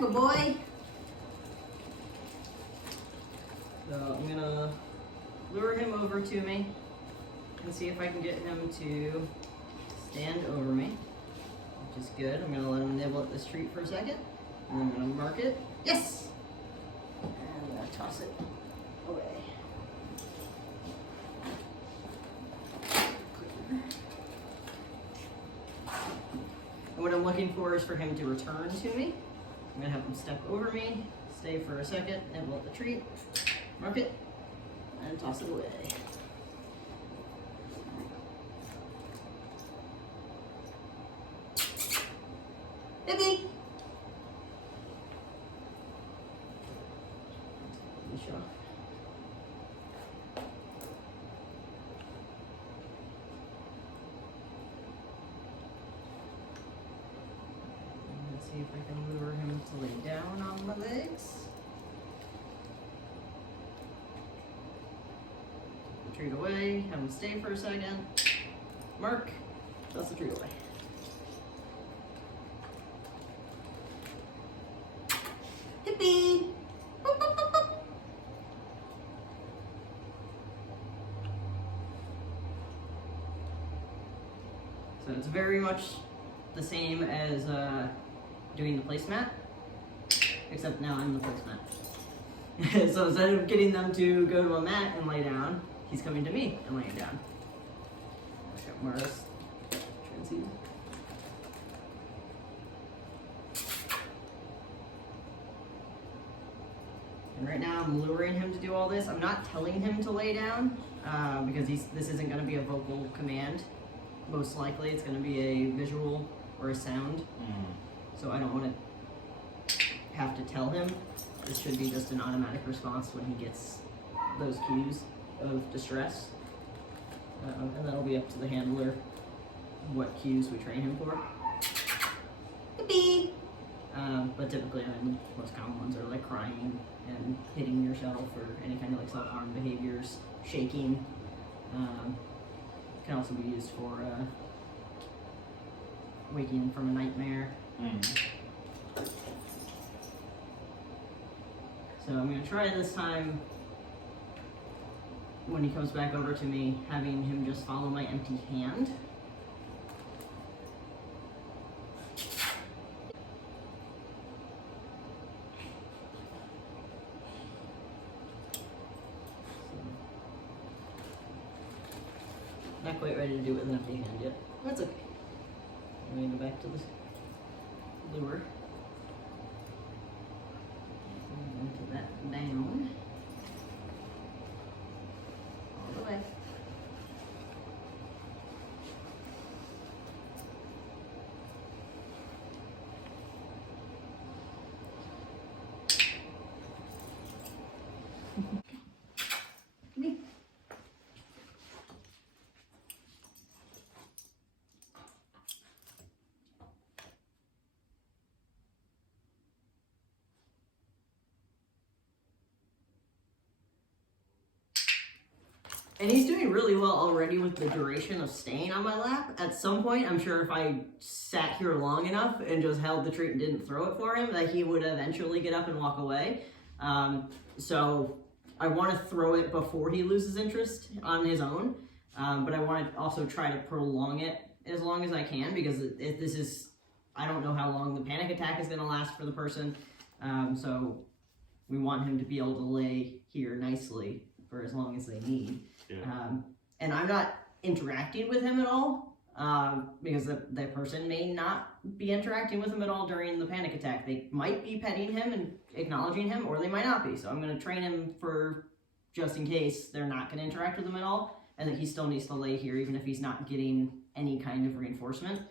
good boy. So I'm gonna lure him over to me and see if I can get him to stand over me, which is good. I'm gonna let him nibble at this treat for a second, and I'm gonna mark it. Yes! And I'm gonna toss it away. And what I'm looking for is for him to return to me. I'm gonna have him step over me, stay for a second, nibble at the treat, mark it, and toss it away. Hippie! Sure. Let's see if I can lure him to lay down on my legs. The treat away, have him stay for a second. Mark, toss the treat away. Hippie! Boop, boop, boop, boop. So it's very much the same as doing the placemat, except now I'm the placemat. So instead of getting them to go to a mat and lay down, he's coming to me and laying down. I've got Mars transceive. And right now I'm luring him to do all this. I'm not telling him to lay down because this isn't going to be a vocal command. Most likely it's going to be a visual or a sound. So I don't want to have to tell him. This should be just an automatic response when he gets those cues of distress. And that'll be up to the handler what cues we train him for. Hippie! But typically, most common ones are like crying and hitting yourself or any kind of like self-harm behaviors, shaking. Can also be used for waking from a nightmare. So I'm going to try this time when he comes back over to me, having him just follow my empty hand. Not quite ready to do it with an empty hand yet. That's okay. I'm going to go back to the lure. Into that down. All the way. Come here. And he's doing really well already with the duration of staying on my lap. At some point, I'm sure if I sat here long enough and just held the treat and didn't throw it for him, that he would eventually get up and walk away. So I want to throw it before he loses interest on his own. But I want to also try to prolong it as long as I can, because this is, I don't know how long the panic attack is going to last for the person. So we want him to be able to lay here nicely for as long as they need. Yeah. And I'm not interacting with him at all because that person may not be interacting with him at all during the panic attack. They might be petting him and acknowledging him, or they might not be. So I'm going to train him for just in case they're not going to interact with him at all, and that he still needs to lay here even if he's not getting any kind of reinforcement.